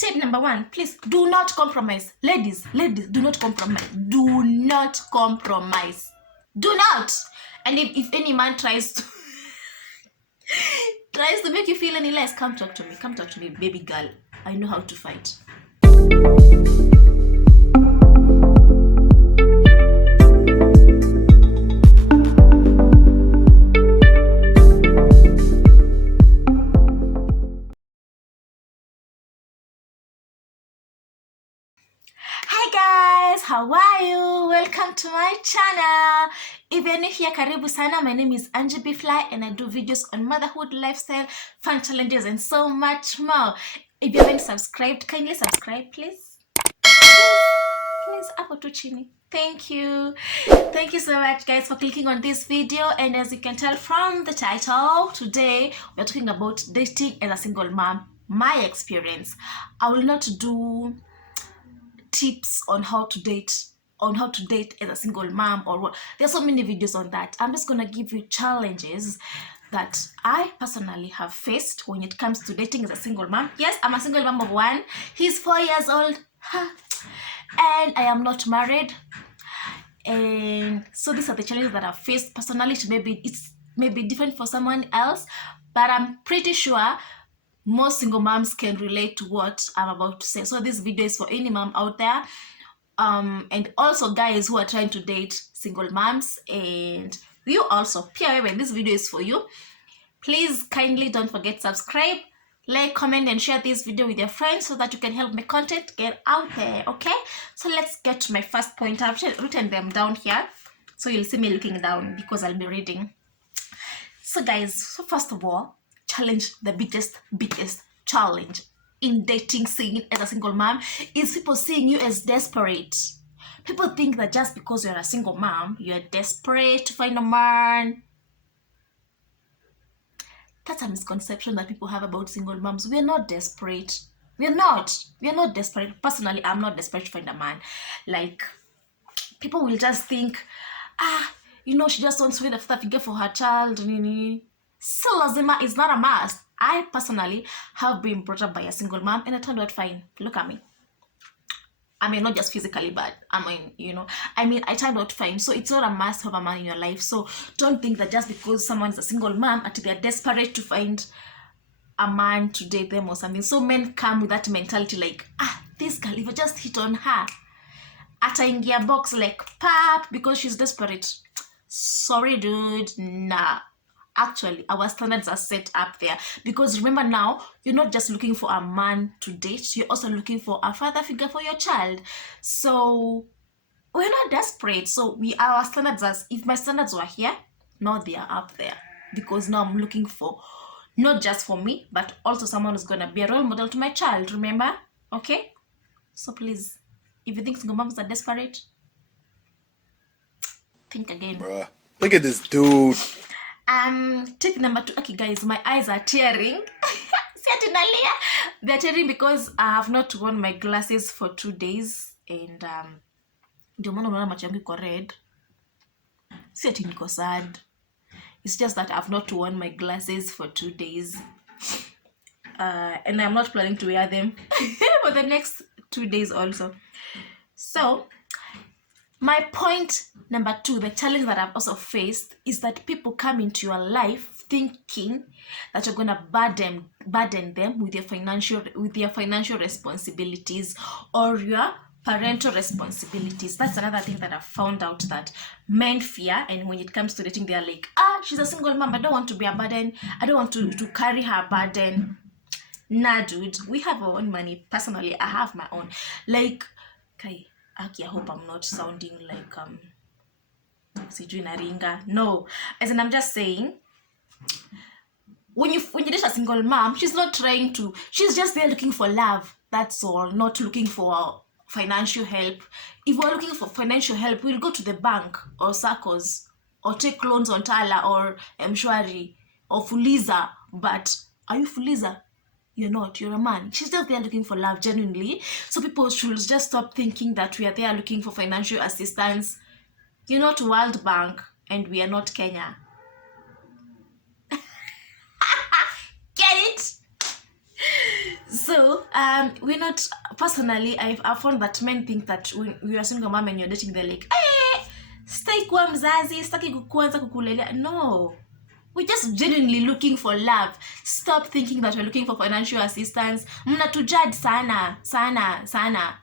Tip number 1, please do not compromise. Ladies, do not compromise. Do not compromise. Do not. And if any man tries to make you feel any less, come talk to me. Come talk to me, baby girl. I know how to fight. Hi guys, how are you? Welcome to my channel. If you're new here, karibu sana. My name is Angie B Fly and I do videos on motherhood, lifestyle, fun challenges and so much more. If you haven't subscribed, kindly subscribe please. Please, hapo tu chini. Thank you. Thank you so much guys for clicking on this video, and as you can tell from the title, today we're talking about dating as a single mom. My experience. I will not do tips on how to date as a single mom or what. There's so many videos on that. I'm just gonna give you challenges that I personally have faced when it comes to dating as a single mom. Yes, I'm a single mom of one. He's 4 years old and I am not married, and so these are the challenges that I've faced personally. It's maybe different for someone else, but I'm pretty sure most single moms can relate to what I'm about to say. So this video is for any mom out there, and also guys who are trying to date single moms, and you also. Pia, when this video is for you, please kindly don't forget to subscribe, like, comment and share this video with your friends so that you can help my content get out there. Okay, so let's get to my first point. I've written them down here, so you'll see me looking down because I'll be reading. So guys, so first of all, challenge, the biggest challenge in dating scene as a single mom is people seeing you as desperate. People think that just because you're a single mom, you're desperate to find a man. That's a misconception that people have about single moms. We're not desperate. We're not desperate. Personally, I'm not desperate to find a man. Like, people will just think, she just wants to find a figure for her child. So lazima is not a must. I personally have been brought up by a single mom and I turned out fine. Look at me. I mean, not just physically, but I turned out fine. So it's not a must have a man in your life. So don't think that just because someone is a single mom, they're desperate to find a man to date them or something. So men come with that mentality like, this girl, if I just hit on her, ataingia box like pap because she's desperate. Sorry dude, nah. Actually, our standards are set up there, because remember now, you're not just looking for a man to date, you're also looking for a father figure for your child. So we're not desperate. So our standards, as if my standards were here, now they are up there, because now I'm looking for not just for me, but also someone who's gonna be a role model to my child. Remember? Okay, so please, if you think single moms are desperate, think again. Bruh, look at this dude. Tip number 2. Okay guys, my eyes are tearing. They're tearing because I have not worn my glasses for 2 days, and ndio maana unaona macho yangu iko red. Si ati niko sad, it's just that I've not worn my glasses for 2 days, and I'm not planning to wear them for the next 2 days also. So my point number 2, the challenge that I've also faced, is that people come into your life thinking that you're gonna burden them with your financial responsibilities or your parental responsibilities. That's another thing that I've found out that men fear, and when it comes to dating, they're like, she's a single mom, I don't want to be a burden, I don't want to carry her burden. Nah dude, we have our own money. Personally, I have my own. Like, okay, I hope I'm not sounding like sijui naringa. No, as in I'm just saying, when you date a single mom, she's just there looking for love. That's all, not looking for financial help. If we're looking for financial help, we'll go to the bank or SACCOs or take loans on Tala or Mshwari or Fuliza. But are you Fuliza? You're not. You're a man. She's just there looking for love, genuinely. So people should just stop thinking that we are there looking for financial assistance. You're not World Bank and we are not Kenya. Get it? So So we're not, personally, I've found that men think that when you are single mom and you're dating, they're like, hey, stay kuwa mzazi, staki kuanza kukulelea. No, we're just genuinely looking for love. Stop thinking that we're looking for financial assistance. Mnatujudge sana.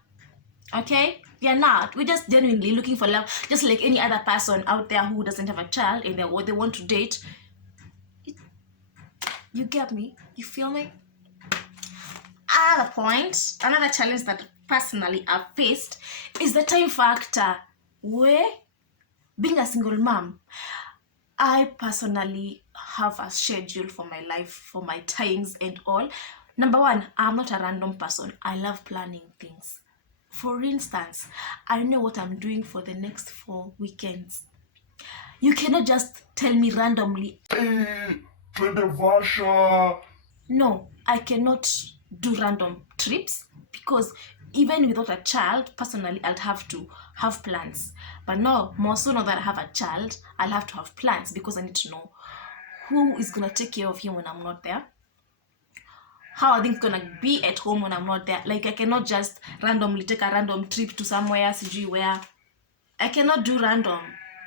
Okay, we are not. We're just genuinely looking for love, just like any other person out there who doesn't have a child and they want to date. You get me? You feel me? Another point, another challenge that personally I've faced is the time factor. Where being a single mom, I personally have a schedule for my life, for my times and all. Number one, I'm not a random person. I love planning things. For instance, I know what I'm doing for the next 4 weekends. You cannot just tell me randomly, Hey, Vasha. no, I cannot do random trips, because even without a child, personally, I'll have to have plans. But no, more so now that I have a child, I'll have to have plans, because I need to know who is gonna take care of him when I'm not there. How are things gonna be at home when I'm not there? Like, I cannot just randomly take a random trip to somewhere, sijui where. I cannot do random.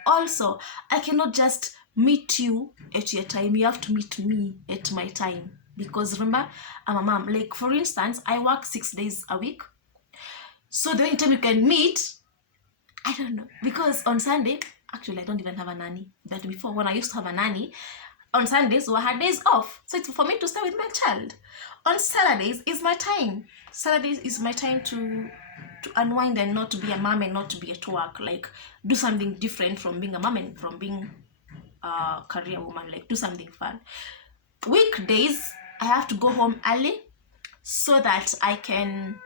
Also, I cannot just meet you at your time. You have to meet me at my time. Because remember, I'm a mom. Like, for instance, I work 6 days a week. So the only time you can meet, I don't know. Because on Sunday, actually, I don't even have a nanny. But before, when I used to have a nanny, on Sundays were her days off. So it's for me to stay with my child. On Saturdays is my time. Saturdays is my time to unwind and not to be a mom and not to be at work. Like, do something different from being a mom and from being a career woman. Like, do something fun. Weekdays, I have to go home early so that I can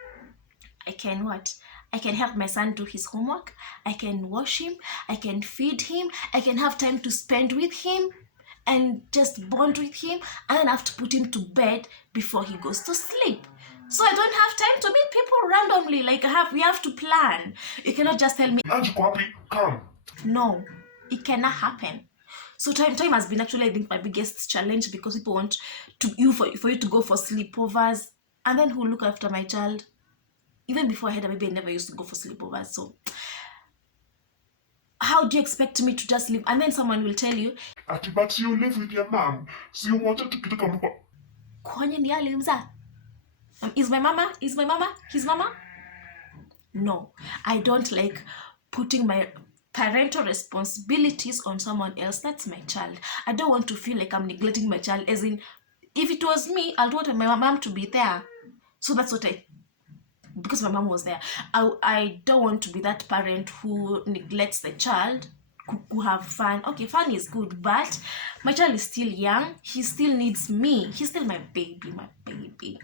what? I can help my son do his homework. I can wash him. I can feed him. I can have time to spend with him and just bond with him, and then I have to put him to bed before he goes to sleep. So I don't have time to meet people randomly. Like, we have to plan. You cannot just tell me, Come. no, it cannot happen. So time has been actually, I think, my biggest challenge, because people want for you to go for sleepovers, and then who will look after my child? Even before I had a baby, I never used to go for sleepovers. So how do you expect me to just live? And then someone will tell you, But you live with your mom, so you wanted to get a kwenye ni alimza. Is my mama his mama? No, I don't like putting my parental responsibilities on someone else. That's my child. I don't want to feel like I'm neglecting my child, as in, if it was me, I'd want my mom to be there. So that's what because my mom was there. I don't want to be that parent who neglects the child, who have fun. Okay, fun is good, but my child is still young. He still needs me. He's still my baby.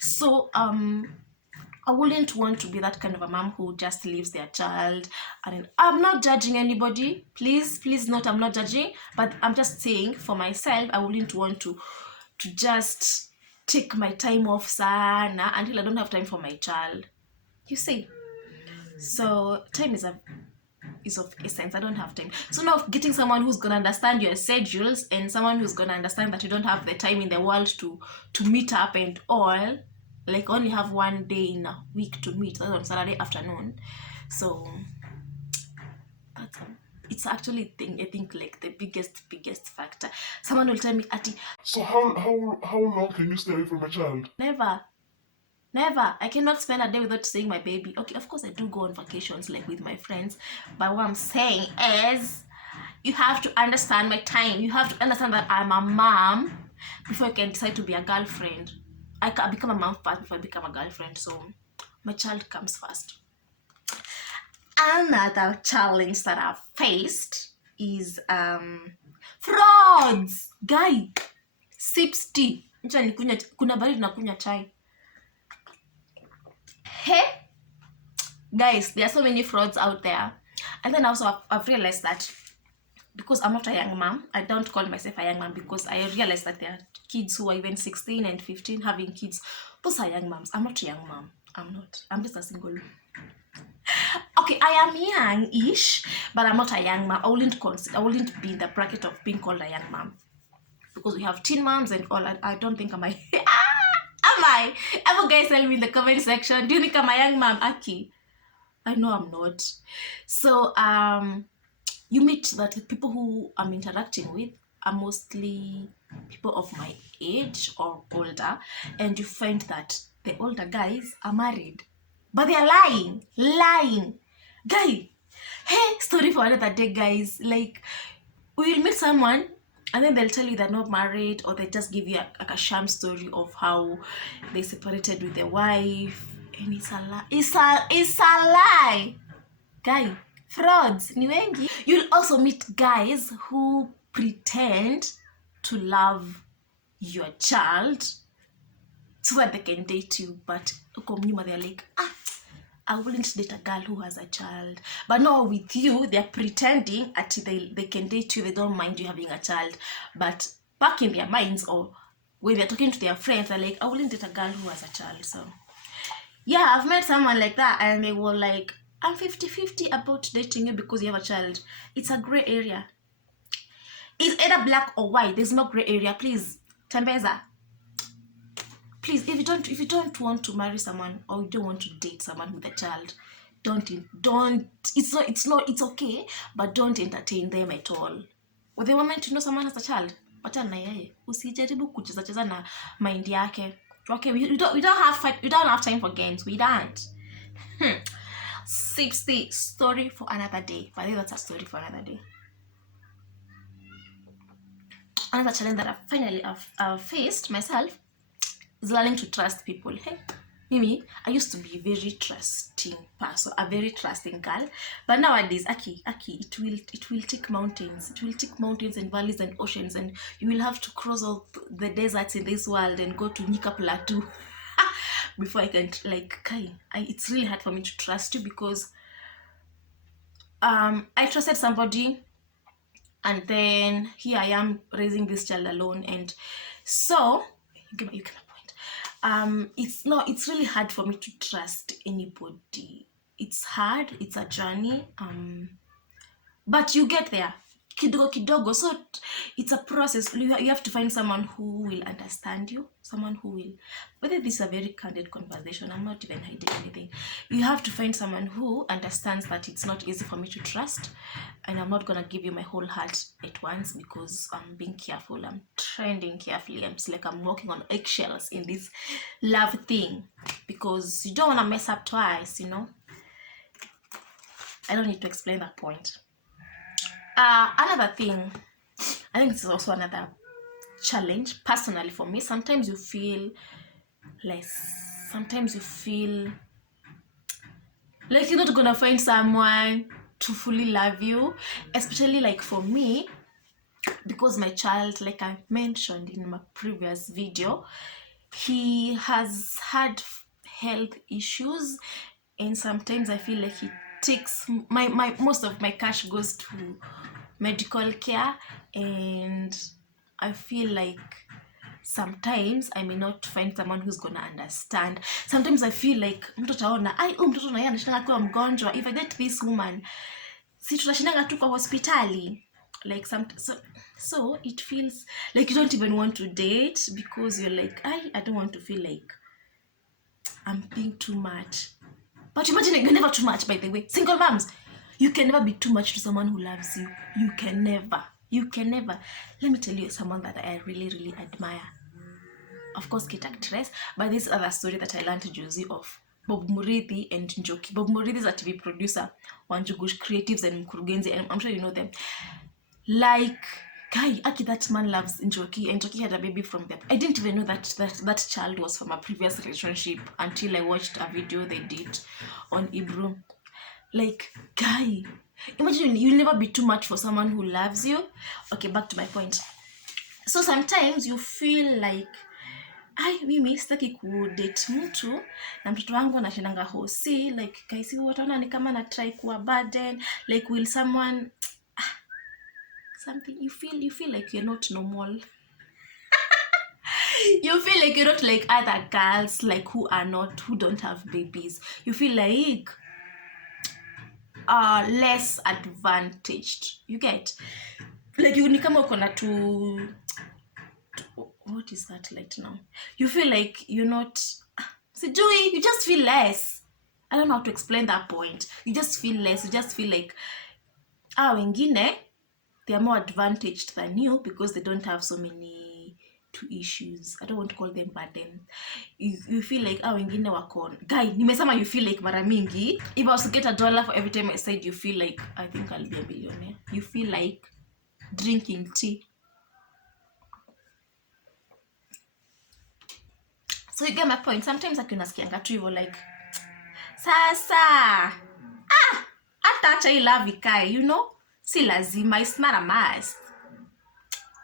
So I wouldn't want to be that kind of a mom who just leaves their child. And I'm not judging anybody. Please note, I'm not judging, but I'm just saying for myself, I wouldn't want to just take my time off sana until I don't have time for my child. You see? So time is of essence. I don't have time. So now getting someone who's gonna understand your schedules, and someone who's gonna understand that you don't have the time in the world to meet up and all, like only have 1 day in a week to meet, that's on Saturday afternoon. So that's it's actually I think like the biggest factor. Someone will tell me, Ati, so how long can you stay away from a child? Never. I cannot spend a day without seeing my baby. Okay, of course I do go on vacations, like with my friends, but what I'm saying is, you have to understand my time. You have to understand that I'm a mom before you can decide to be a girlfriend. I can become a mom first before I become a girlfriend. So my child comes first. Another challenge that I've faced is frauds. Guy sips tea. Kuna baridi na kunywa chai. Hey guys, there are so many frauds out there. And then also I've realized that, because I'm not a young mom, I don't call myself a young mom, because I realized that there are kids who are even 16 and 15 having kids. Those are young moms. I'm not a young mom. I'm just a single. Okay, I am young-ish, but I'm not a young mom. I wouldn't be in the bracket of being called a young mom, because we have teen moms and all. I don't think I'm a am I? Ever guys tell me in the comment section, do you think I'm a young mom? Aki, I know I'm not. So you meet that the people who I'm interacting with are mostly people of my age or older, and you find that the older guys are married, but they are lying. Guy, hey, story for another day, guys. Like, we'll meet someone and then they'll tell you they're not married, or they just give you a sham story of how they separated with their wife, and it's a lie. It's a lie, guy. Frauds ni wengi. You'll also meet guys who pretend to love your child so that they can date you, but they're like, I wouldn't date a girl who has a child. But no, with you, they're pretending until they can date you. They don't mind you having a child. But back in their minds, or when they're talking to their friends, they're like, I wouldn't date a girl who has a child. So yeah, I've met someone like that, and they were like, I'm 50-50 about dating you because you have a child. It's a gray area. It's either black or white. There's no gray area. Please, Tembeza. Please, if you don't want to marry someone, or you don't want to date someone with a child, don't. It's okay, but don't entertain them at all. With the moment you know someone has a child, wachana na yeye. Usijaribu kucheza na mind yake. Okay, we don't have time for games. We don't. 60 story for another day. But I think that's a story for another day. Another challenge that I've faced myself is learning to trust people. Hey, Mimi, I used to be a very trusting person, a very trusting girl, but nowadays, Aki, it will take mountains. It will take mountains and valleys and oceans, and you will have to cross all the deserts in this world and go to Nika Plateau before I can, like, it's really hard for me to trust you, because I trusted somebody, and then here I am raising this child alone, and so you get my point. It's really hard for me to trust anybody. It's hard, it's a journey, but you get there kidogo kidogo. So it's a process. You have to find someone who will understand you, someone who will, whether this is a very candid conversation, I'm not even hiding anything. You have to find someone who understands that it's not easy for me to trust, and I'm not gonna give you my whole heart at once, because I'm being careful, I'm trending carefully. I'm walking on eggshells in this love thing, because you don't want to mess up twice, you know. I don't need to explain that point. Another thing, I think this is also another challenge personally for me. Sometimes you feel less. Sometimes you feel like you're not gonna find someone to fully love you, especially like for me, because my child, like I mentioned in my previous video, he has had health issues, and sometimes I feel like he takes my most of my cash goes to medical care, and I feel like sometimes I may not find someone who's gonna understand. Sometimes I feel like mtoto na yeye anashindanga kwa mgonjwa, if I date this woman, si tunashindanga tu kwa hospitali, like so it feels like you don't even want to date, because you're like, I don't want to feel like I'm being too much. But imagine, you're never too much, by the way. Single moms, you can never be too much to someone who loves you. You can never. Let me tell you someone that I really, really admire. Of course, Kate actress, but this other story that I learned to Josie of Bob Murithi and Njoki. Bob Murithi is a TV producer, Wanjugush Creatives and Mkurugenzi, and I'm sure you know them. Like, guy, Aki, that man loves Njoki, and Njoki had a baby from them. I didn't even know that child was from a previous relationship until I watched a video they did on Ibru. Like, guy, imagine you'll never be too much for someone who loves you. Okay, back to my point. So sometimes you feel like, mimi sitaki kudate mtu na mtoto wangu anashindanga hosi, like kaisi wataona ni kama na try kuwa burden, like will someone something, you feel like you're not normal. You feel like you're not like other girls, like who don't have babies. You feel like less advantaged. You get, like, you ni kama uko na what is that like now? You feel like you're not, sijui, you just feel less. I don't know how to explain that point. You just feel less. You just feel like wengine, they are more advantaged than you because they don't have so many two issues. I don't want to call them burden. You feel like wengine wako guy, nimesema you feel like mara mingi. If I was to get $1 for every time I said you feel like, I think I'll be a billionaire. You feel like drinking tea. So you get my point. Sometimes akinasikianga tu hivyo like, sasa hata acha hii love ikae, you know, si lazima, it's not a must.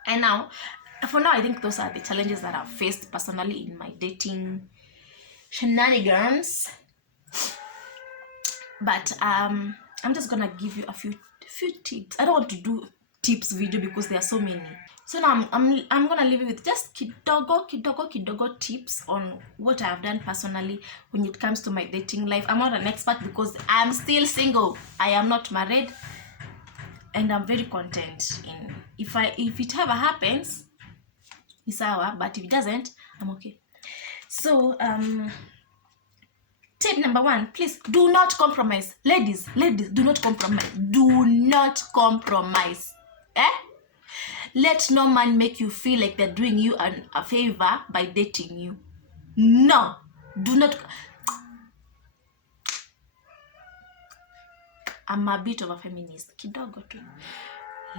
And now, for now, I think those are the challenges that I've faced personally in my dating shenanigans. But I'm just gonna give you a few tips. I don't want to do tips video because there are so many. So now I'm gonna leave you with just kidogo tips on what I've done personally when it comes to my dating life. I'm not an expert because I'm still single. I am not married, and I'm very content in if it ever happens, it's sawa, but if it doesn't, I'm okay. So tip number 1, please do not compromise. Ladies, do not compromise. Do not compromise. Let no man make you feel like they're doing you a favor by dating you. No, do not. I'm a bit of a feminist, kidogo tu.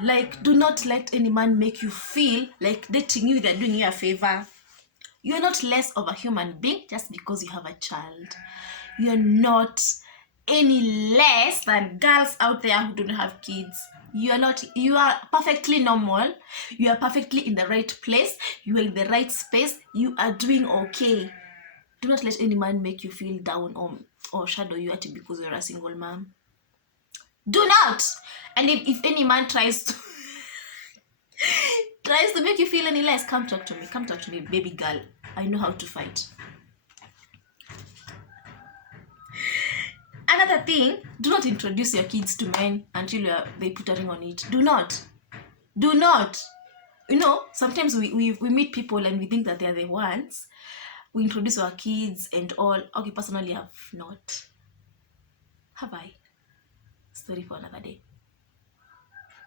Like, do not let any man make you feel like dating you, they're doing you a favor. You're not less of a human being just because you have a child. You're not any less than girls out there who don't have kids. You are not. You are perfectly normal. You are perfectly in the right place. You are in the right space. You are doing okay. Do not let any man make you feel down or shadow you at because you're a single mom. Do not. And if any man tries to make you feel any less, come talk to me. Come talk to me, baby girl. I know how to fight. Another thing, do not introduce your kids to men until they put a ring on it. Do not. You know, sometimes we meet people and we think that they're the ones. We introduce our kids and all. Okay, personally, I've not. Have I? Story for another day.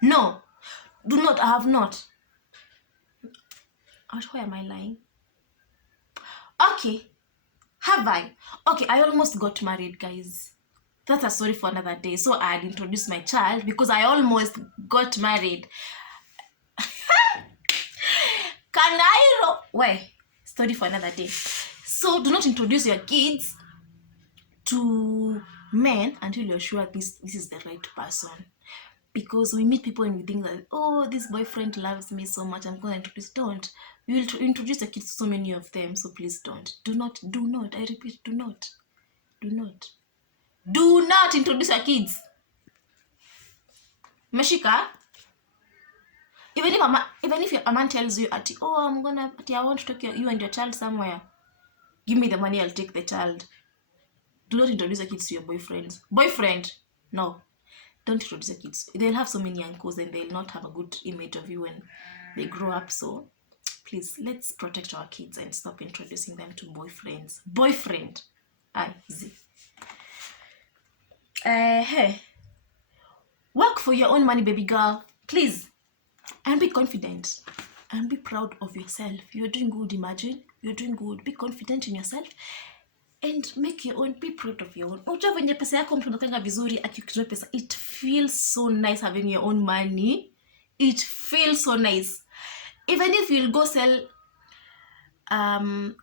No, do not. I have not. Why am I lying? Okay, have I? Okay, I almost got married, guys. That's a story for another day. So I had introduced my child because I almost got married. Kanairo. Wait, story for another day. So do not introduce your kids to men until you're sure this is the right person. Because we meet people and we think that, oh, this boyfriend loves me so much, I'm going to introduce. Don't. You will introduce the kids to so many of them, so please don't. Do not. I repeat, do not. Do not introduce your kids. Meshika. Even if a man tells you, I want to take you and your child somewhere. Give me the money, I'll take the child. Do not introduce your kids to your boyfriends. Boyfriend, no. Don't introduce your kids. They'll have so many uncles and they'll not have a good image of you when they grow up. So please, let's protect our kids and stop introducing them to boyfriends. Boyfriend. Easy. Hey. Work for your own money, baby girl. Please. And be confident. And be proud of yourself. You're doing good, imagine. You're doing good. Be confident in yourself. And make your own. Be proud of your own. Unajua venye pesa yako mtu anakanga vizuri akikutoa pesa. It feels so nice having your own money. It feels so nice. Even if you'll go sell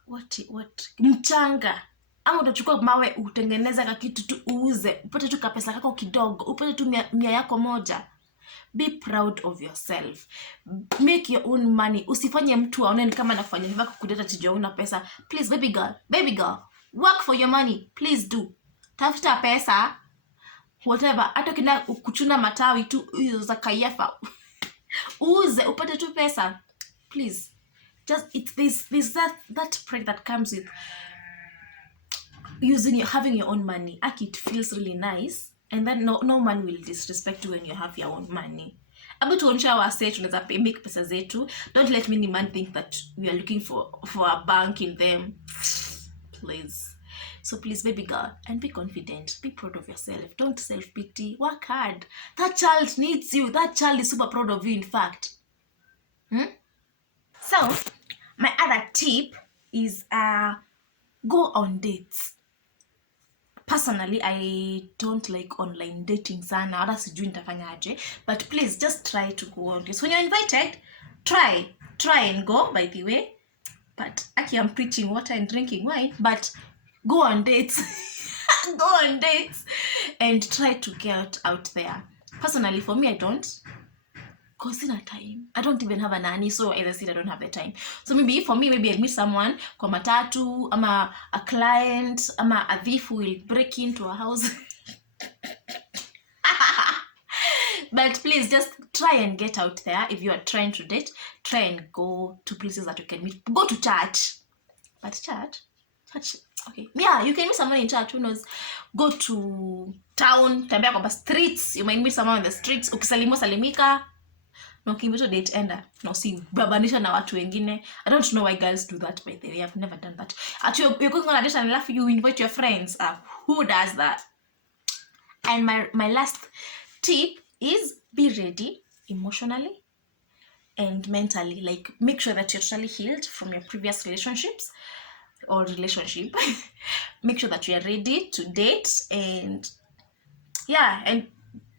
what mchanga, ama utachukua mawe utengeneza ka kitu tu uuze, upate tu kapesa kako kidogo, upate tu mia yako moja. Be proud of yourself. Make your own money. Usifanye mtu aone kama anafanya hivyo kukudeta tijua una pesa. Please, baby girl, work for your money. Please do. Tafuta pesa, whatever. Hata kina kuchuna matawi tu za kayafa. Uuze, upate tu pesa. Please. Just there's that pride that comes with having your own money. It feels really nice. And then no man will disrespect you when you have your own money. Able tuonyesha wase tunaweza make pesa zetu. Don't let many man think that we are looking for a bank in them. Please. So please, baby girl, and be confident. Be proud of yourself. Don't self-pity. Work hard. That child needs you. That child is super proud of you, in fact. So, my other tip is go on dates. Personally, I don't like online dating sana. Hata sijui nitafanyaje. But please, just try to go on dates. When you're invited, try and go, by the way. But actually, I'm preaching water and drinking wine. But go on dates. Go on dates and try to get out there. Personally, for me, I don't. Because in a time, I don't even have a nanny, so as I said, I don't have the time. So maybe for me, maybe I meet someone kwa matatu, ama a client, ama a thief who will break into a house. But please just try and get out there. If you are trying to date, try and go to places that you can meet. Go to church. But church, okay. Yeah, you can meet someone in church. Who knows? Go to town, tembea kwa streets. You might meet someone on the streets. Ukisalimwa salimika. No kimbicho date enda. No si babanisha na watu wengine. I don't know why girls do that, by the way. I've never done that. Actually, you're going on a date and laugh, you invite your friends. Who does that? And my last tip is be ready emotionally and mentally. Like, make sure that you're totally healed from your previous relationships or relationship. Make sure that you are ready to date, and and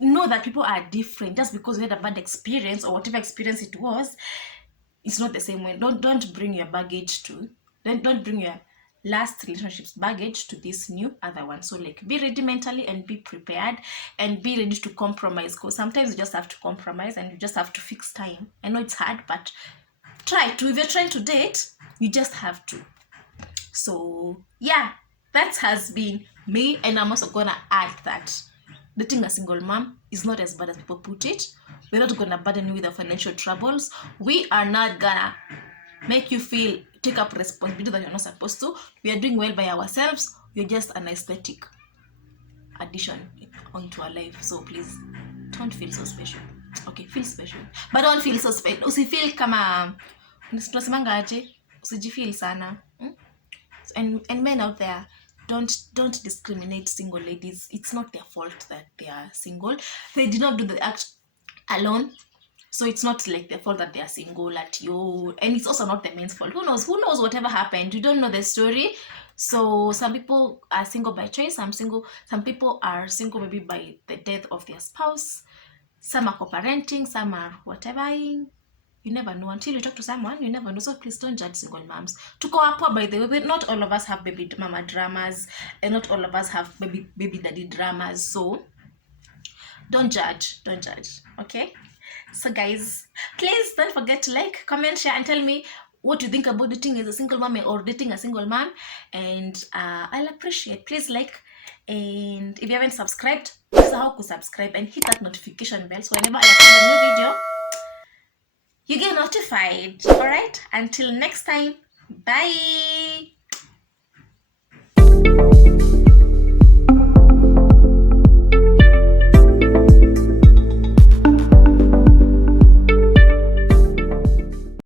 know that people are different. Just because you had a bad experience or whatever experience it was, it's not the same way. Don't bring your baggage to don't bring your last relationship's baggage to this new other one. So like, be ready mentally and be prepared and be ready to compromise, because sometimes you just have to compromise and you just have to fix time. I know it's hard, but try to. If you're trying to date, you just have to. So yeah, that has been me, and I'm also gonna add that dating a single mom is not as bad as people put it. We're not gonna burden you with the financial troubles. We are not gonna make you feel take up responsibility that you're not supposed to. We are doing well by ourselves. You're just an aesthetic addition onto our life. So please don't feel so special. Okay, feel special, but don't feel so special. Usifeel kama tunasemanga aje, usijifeel sana. And men out there, don't discriminate single ladies. It's not their fault that they are single. They did not do the act alone, so it's not like their fault that they are single at you. And it's also not the men's fault. Who knows whatever happened. You don't know the story. So some people are single by choice. Some people are single maybe by the death of their spouse. Some are co-parenting, some are whatever. You never know. Until you talk to someone, you never know. So please don't judge single moms. Tuko hapo, by the way. Not all of us have baby mama dramas, and not all of us have baby daddy dramas. So don't judge. Okay? So guys, please don't forget to like, comment, share, and tell me what you think about dating as a single mom or dating a single mom. And I'll appreciate. Please like, and if you haven't subscribed, please subscribe and hit that notification bell, so whenever I upload a new video, you get notified. All right, until next time, bye.